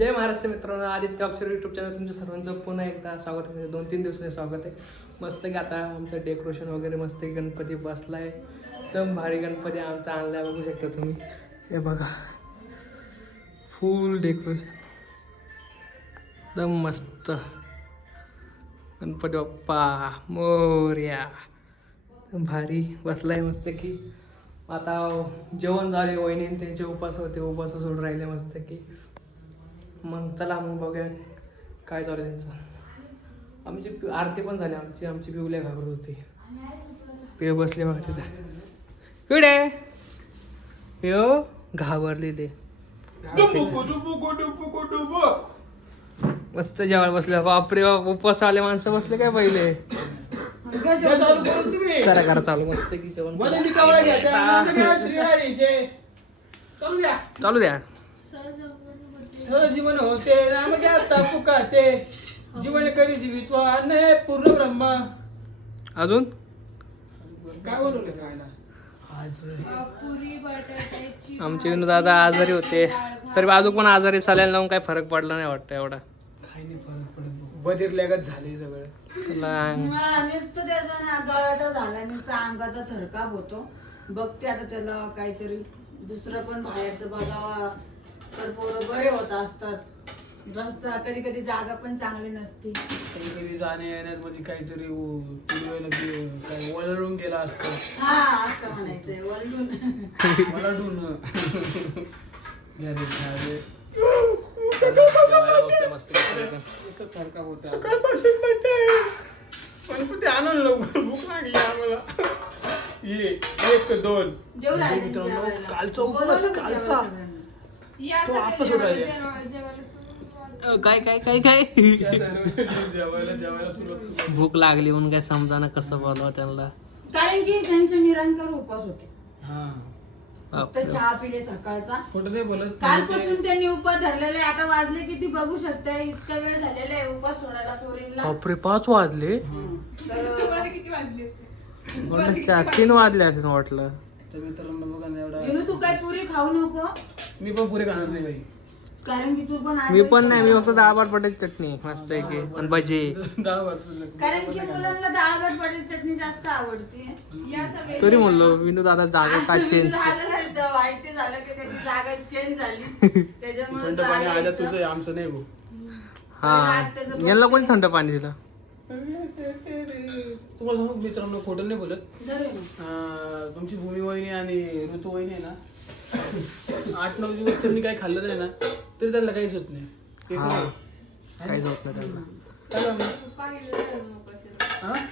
जय महाराष्ट्र मित्रांनो, आदित्य अक्षर YouTube channel तुमच्या सर्वांचं पुन्हा एकदा स्वागत आहे. 2-3 दिवसांनी स्वागत आहे. मस्त की आता आमचं डेकोरेशन वगैरे मस्त की गणपती बसलाय. एकदम भारी गणपती आमचा आणलाय, बघू शकता तुम्ही. हे बघा, फुल डेकोरेशन एकदम मस्त. गणपती बाप्पा मोरया, एकदम भारी बसलाय मस्त की. आता जेवण झाले, वहिनी त्यांचे उपास होते, उपास सोडून राहिले मस्त की. मग चला मग बघूया काय चालू आहे त्यांचं. आमची आरती पण झाली, आमची पिवल्या घाबरत होती. पिव बसले बघा तिथे. पिवडे पिव घाबरलेले, मस्त जेवायला बसले. बापरे बाप, उपवास आले माणसं बसले काय पहिले. करा करा चालू मस्त की जेवण. चालू द्या. जीवन होते नाम घ्या फुकाचे, जीवन करी जीवित्वा नाही पूर्ण ब्रह्म. अजून काय बोलवलं खायला आज पुरी बटाट्याची आमचे विनोद दादा आजारी होते, तरी अजून पण आजारी चालायला लावून काय फरक पडला नाही वाटतं एवढा. काही नाही फरक पडत, बदिरल्यागत झाले सगळं. नुसतं त्याचा ना गळाटा झाला, नुसतं अंगाचा थरकाप होतो. बघते आता त्याला काहीतरी दुसरं पण बाहेरचं बघावा तर पोरं बरे होत असतात. रस्ता कधी कधी जागा पण चांगली नसती, कधी कधी जाण्या येण्यात मध्ये काहीतरी काय वळून गेला असतो. हा असं म्हणायचंय, वरडून वळून थरकाप होता. गणपती आणून लवकर, भूक लागली आम्हाला. ये 1-2 जेवू लागले मित्रांनो, जेवायला. कालचा उपवास, बोलवलं कालचा जेवायला. या तो आता सगळ्या सोडायला. जेवायला काय काय काय काय जेवायला सुरुवात. भूक लागली म्हणून काय समजाना कसं बोलवा त्यांना. कारण की त्यांचे निरंकार उपास होते. हा फक्त चहा पिले सकाळचा. खोटं नाही बोलत. कालपासून त्यांनी उपास धरलेले. आता वाजले किती बघू शकता, इतका वेळ झालेला आहे उपास सोडायला पोरींना. बापरे 5 वाजले. तर किती वाजले होते? 3 वाजले असं वाटलं. तर मित्रांनो बघा ना, एवढा विनू तू काय पुरी खाऊ नको, मी पण पुरे खाणार नाही बाई. कारण की तू पण मी पण नाही, मी फक्त डाळ बटाट्याची चटणी मस्त आहे की आणि भजी. 10 वर्ष कारण की मुलांना डाळ बटाट्याची चटणी जास्त आवडते. या सगळे तरी म्हणलो विनू दादा जागा का चेंज. वाईट झालं की त्याची जागा चेंज झाली, त्याच्यामुळे थंड पाणी आलं तुझं आहे, आमचं नाही भाऊ. हा, यांना कोणी थंड पाणी दिलं. तुम्हाला सांगू मित्रांनो, खोटं नाही बोलत. तुमची भूमी वहिनी आणि ऋतू वहिनी आहे ना, 8-9 दिवस त्यांनी काही खाल्लं नाही ना तरी त्यांना काहीच होत नाही. ते हा. खरं. काहीच होत नाही त्यांना. काय झालं? पाहिलं नाही उपाशी. हा?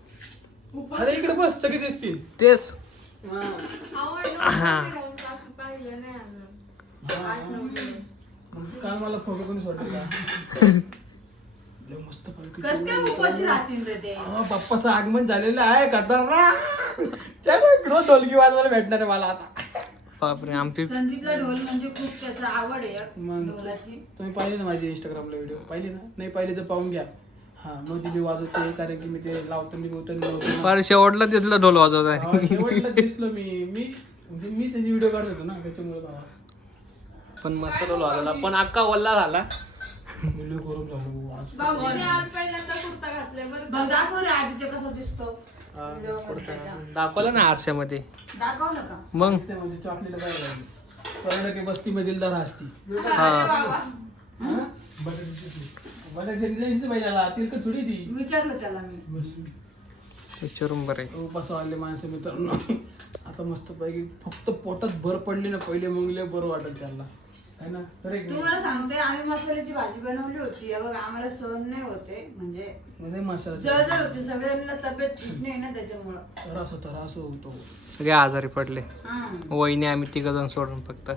अरे इकडे बस, सगळे दिसतील. तेच हा. राहून असं पाहिलं नाही अजून. 8-9 दिवस. मग काल मला फोटो कोणी सोडला का? लय मस्त पैकी. कस काय उपाशी राहतील रे ते. बाप्पाचं आगमन झालेलं आहे. खतरनाक. चलो इकडं ढोलकी वाजवायला भेटणार आहे मला आता. बापरे. आमची संदीपला ढोल म्हणजे खूप त्याचा आवड आहे मग ढोलाची. तुम्ही पाहिले ना माझी इंस्टाग्रामला व्हिडिओ, पाहिले ना? नाही पाहिले तर पाहून घ्या. हा मग ती मी वाजवते, कारण की मी ते लावतो, मी उतरलो. फार शेवटला तिथलं ढोल वाजवत आहे. शेवटला दिसलो म्हणजे मी त्याची व्हिडिओ काढत होतो ना, त्याच्यामुळे बाबा पण मस्त ढोल वाजवला, पण अक्का वल्ला झाला. व्हिडिओ करून झालो आज. भाऊजीने आज पहिल्यांदा कुर्ता घातलाय बरं का? बघ दाखव रे आदित्य कसं दिसतो. हा, व्हिडिओ मध्ये त्याच्या. दाखवलं ना आरशामध्ये. दाखवलं का? मग त्यामध्ये चॉकलेट काय राहिली? कळलं की बस्ती में दिलदार हस्ती. हा. बाबा. बटाट्याची डिझाईन पाहिजे आला, तिलकट थोडी ती. विचारलं त्याला मी. विचारून बरं. उपास वाढले माणसं मित्रांनो. आता मस्त पैकी फक्त पोटात भर पडली ना पहिले, मग लय बरं वाटत त्याला, है ना? तर एक तुम्हाला सांगते, आम्ही मसाल्याची भाजी बनवली होती. बघ आम्हाला सहन नाही होते, म्हणजे मसाला जळजळ होते. सगळ्यांना तब्येत ठीक नाही ना, त्याच्यामुळं. त्रास होतो. सगळे आजारी पडले. हा. वहिनी आम्ही 3 जण सोडून फक्त.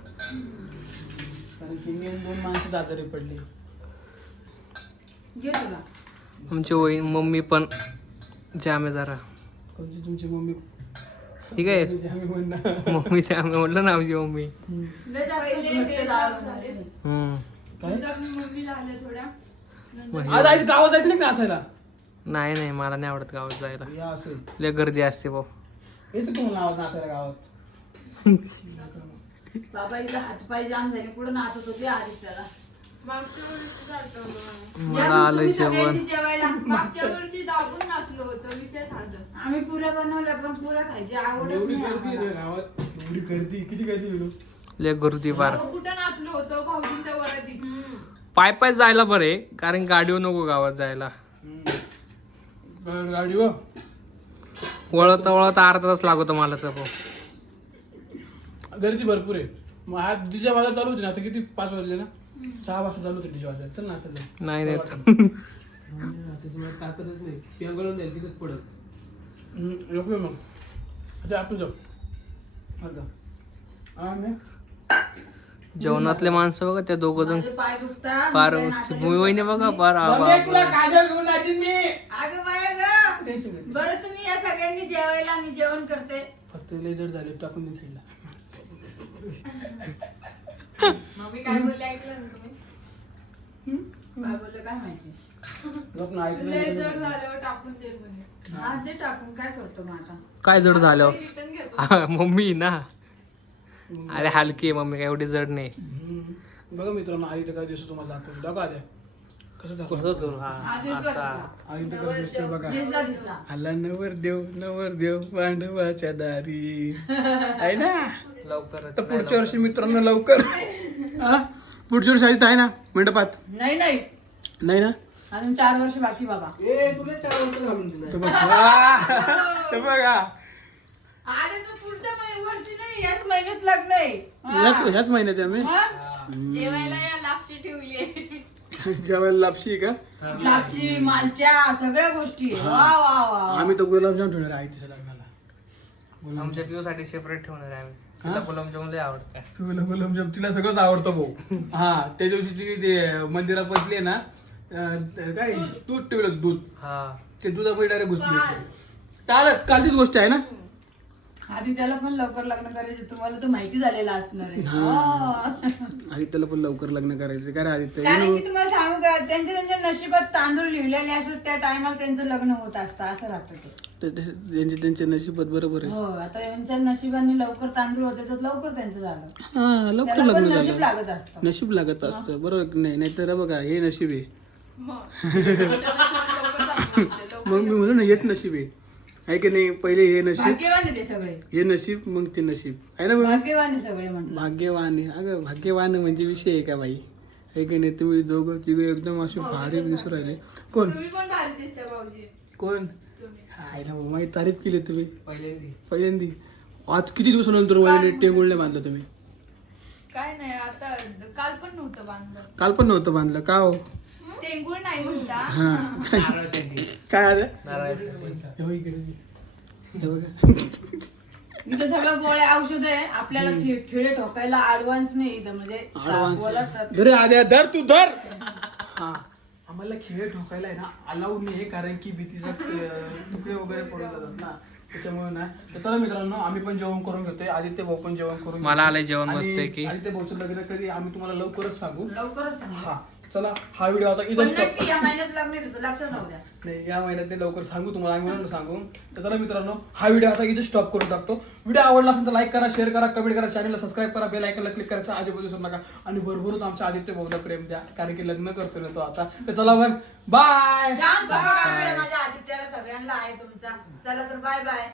कारण की मी 2 माणसं आजारी पडली. घे तुला. आमची मम्मी पण जामे जरा. कोणची तुमची मम्मी? ठीक आहे, आम्ही म्हणणार. मम्मी जामे म्हटलं ना आमची मम्मी. लय जास्त पहिले घट्ट हे डाळ झाले. बनवली. काय? नंतर मम्मीला आल्या थोड्या. आज आज गावात जायचं नाही का नाचायला? नाही नाही, मला नाही आवडत गावात जायला. या असेल लय गर्दी असते भाऊ. येतो तुम्हाला नावात नाचायला गावात. बाबा इथं हातपाय जाम झाले, पुढे नाचत होते आदित्याला. मागच्या वर्षी आठवलं मला या मग आलं तुम्ही जेवण सगळ्यांनी जेवायला. मागच्या वर्षी दाबून नाचलो होतो विषय झालं आम्ही पुऱ्या बनवल्या पण पुऱ्या खायची आवडच एवढी नाही गर्दी आहे आम्हाला. ना गावात, एवढी गर्दी, किती गर्दी वेगळं. लय गर्दी पार अहो, कुठं नाचलो होतो भाऊजींच्या वरातीत पाय पाय जायला बरे कारण गाडीवर नको गावात जायला गाडीवर वळत वळत अर्धा तास लागतो मला चपो गर्दी भरपूर आहे. मग आज तिच्या वाजा चालू होती ना, आता किती 5 वाजले ना, 6 वाजता चालू होते तिच्या वाजा. चल ना चल नाही नाही ताकदच नाही, पेंगळून जाईल तिथंच पडत. नको मग अच्छा आपण जाऊ जेवणातले माणसं बघा त्या दोघ जण माझे पाय दुखतात, पार मी नाचायला भूमी वहिनी बघा पार तुला काजल घेऊन आजीन मी. अगं बाया ग, टेन्शन नाही. बरं तुम्ही या सगळ्यांनी जेवायला, मी जेवण करते. फक्त लय जड झाले, टाकून दे साईडला. मम्मी काय बोलले ऐकलं ना तुम्ही काय बोललं काय माहिती. गप ना, ऐकलं लय नाही. जड झाल्यावर टाकून दे म्हणे हा ते टाकून काय करतो मग आता. काय जड झालं रिटर्न घेतो मम्मी ना अरे हलकी आहे मम्मी काय एवढी जड नाही बघा मित्रांनो, आई तर काय दिसतो तुम्हाला दाखवतो. दाखवा आद्या कसं दाखवतो. कसं तू? हा, आधीच असा. बघतो. आई तर कसं दिसतोय बघा. दिसला दिसला. आला नवरदेव पांडवाच्या दारी आहे ना. लवकरच तर पुढच्या वर्षी मित्रांनो लवकर हा? पुढच्या वर्षी आई आहे ना मंडपात? नाही नाही नाही ना. अजून 4 वर्ष बाकी बाबा. तर बघा अरे तो पुढच्या वर्षी नाही, याच महिन्यात लग्न आहे. ह्याच महिन्यात आहे आम्ही मग? जेवायला या लापशी ठेवली जेवायला लापशी आहे का? लापची मालच्या सगळ्या गोष्टी आहे. वा वा वा. आम्ही तर गुलाबजाम ठेवणार आहे तिच्या लग्नाला. आमच्या पिऊ साठी सेपरेट ठेवणार आहे आम्ही तिला गुलाबजामुन लय आवडतं तुला गुलाबजाम तिला सगळंच आवडतं भाऊ. हा त्या दिवशी तिने ते मंदिरात बसले ना, काय दूध ठेवलं दूध, हा ते दुधामध्ये डायरेक्ट घुसले. कालचीच गोष्ट आहे ना. आधी त्याला पण लवकर लग्न करायचं, तुम्हाला तर माहिती झालेलं असणार आहे. हो. आदित्यला पण लवकर लग्न करायचं काय रे आदित्य. कारण की तुम्हाला सांगू का, त्यांच्या नशिबात तांदूळ लिहिलेले असतात, त्या टायमाला त्यांचं लग्न होत असतं, असं राहतं ते. त्यांच्या नशिबात बरोबर आहे. हो, आता यांच्या नशिबाने लवकर तांदूळ होते तर लवकर त्यांचं झालं. हा लवकर त्याला पण लग्न नशीब झालं. लागत असतं. नशीब लागत असतं बरोबर की नाही. नाहीतर बघा हे नशीब आहे. मग मी म्हणू ना हेच नशीब आहे की नाही. पहिले हे नशीब, भाग्यवान आहे ते सगळे, हे नशीब, मग ते नशीब आहे ना. भाग्यवान आहे सगळे म्हटलं. भाग्यवान आहे. अगं भाग्यवान म्हणजे विषय आहे का बाई, आहे की नाही. तुम्ही दोघं तिघं एकदम असे भारी दिसू राहिले. कोण तुम्ही पण भारी दिसते भाऊजी कोण आईला माझी तारीफ केली तुम्ही पहिल्यांदी पहिल्यांदी. आज किती दिवसानंतर वहिनी टेंगुळने बांधलं तुम्ही? काय नाही आता काल पण नव्हतं बांधलं काल पण नव्हतं बांधलं का हो? टेंगुळ नाही म्हणता हा नारळासाठी काय आलं नारळासाठी हे बघ इकडे. हे बघा इथं सगळं गोळ्या औषध आहे, आपल्याला खिळे ठोकायला ऍडव्हान्स नाही इथं, म्हणजे बोलतात. धर आद्या धर तू धर. हा आम्हाला खेळ ठोकायला आहे ना अलाउड नाही, कारण की भीतीचा तुकडे वगैरे पडून जातात ना, त्याच्यामुळे ना. तर चला मित्रांनो, आम्ही पण जेवण करून घेतोय, आदित्य भाऊ पण जेवण करून मला घेतोय. आलंय जेवण आणि मस्त आहे की. आदित्य भाऊचं लग्न कधी आम्ही तुम्हाला लवकरच सांगू. लवकरच सांगा. हा चला हा व्हिडिओ आता पण इथं स्टॉप. नक्की या महिन्यात लग्न आहे तुझं, लक्षात राहू द्या. नाही या महिन्यात ते लवकर सांगू तुम्हाला, आम्ही म्हणून सांगू. तर चला मित्रांनो, हा व्हिडिओ आता इथे स्टॉप करून टाकतो. व्हिडिओ आवडला असेल तर लाईक करा, शेअर करा, कमेंट करा, चॅनलला सबस्क्राईब करा, बेल आयकॉनला क्लिक करायचं अजिबात विसरू नका. आणि भरभरून आमच्या आदित्य भाऊला प्रेम द्या, कारण की लग्न करतो ना तो आता. तर चला मग बाय. छान सगळं माझ्या आदित्याला सगळ्यांना आहे तुमचा. चला तर बाय बाय.